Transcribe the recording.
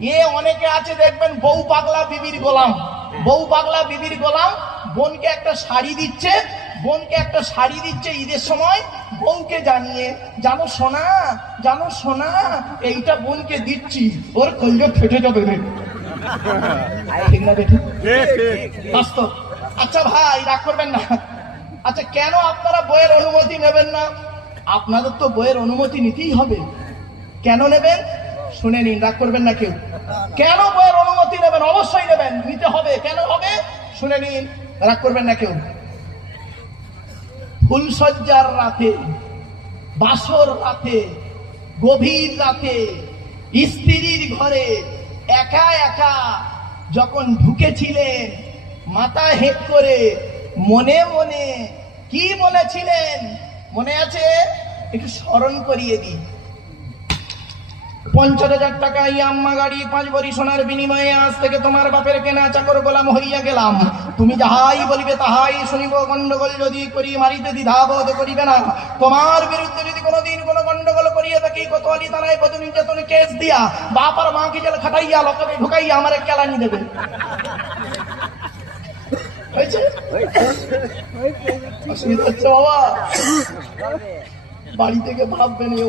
এ অনেকে আছে দেখবেন বউ পাগলা বিবির গোলাম। বউ পাগলা বিবির গোলাম বোনকে একটা শাড়ি দিচ্ছে বোনকে একটা শাড়ি দিচ্ছে ঈদের সময় বউকে জানিয়ে জানো সোনা জানো সোনা এইটা বোনকে দিচ্ছি ওর কল্য ফেটে যাবে রে। ঠিক না বাস্তব আচ্ছা ভাই রাগ করবেন না। আচ্ছা কেন আপনারা বইয়ের অনুমতি নেবেন না? আপনাদের তো বইয়ের অনুমতি নিতেই হবে। কেন নেবেন? শুনে নিন, রাগ করবেন না কেউ। কেন বইয়ের অনুমতি নেবেন? অবশ্যই নেবেন। নিতে হবে। কেন হবে? শুনে নিন, রাগ করবেন না কেউ। ফুলসজ্জার রাতে, বাসর রাতে, গভীর রাতে, স্ত্রীর ঘরে একা একা যখন ঢুকেছিলেন, মাথা হেট করে মনে মনে কি বলেছিলেন? মনে আছে? একটু স্মরণ করিয়ে দিই পঞ্চাশ হাজার টাকা এই আম্মা গাড়ি পাঁচ বড়ি সোনার বিনিময়ে আজ থেকে তোমার বাপের কেনা চাকর গোলাম হইয়া গেলাম। তুমি যাহাই বলিবে তাহাই শুনিব গন্ডগোল যদি করি মারিতে দ্বিধাবোধ করিবে না। তোমার বিরুদ্ধে যদি কোনোদিন কোনো গন্ডগোল করিয়া থাকি, কোতোয়ালি থানায় কত নির্যাতন কেস দিয়া বাপ আর মাকে জেল খাটাইয়া, লকবে ঢুকাইয়া আমার কেলানি দেবে। বাড়ি থেকে ভাববেন এ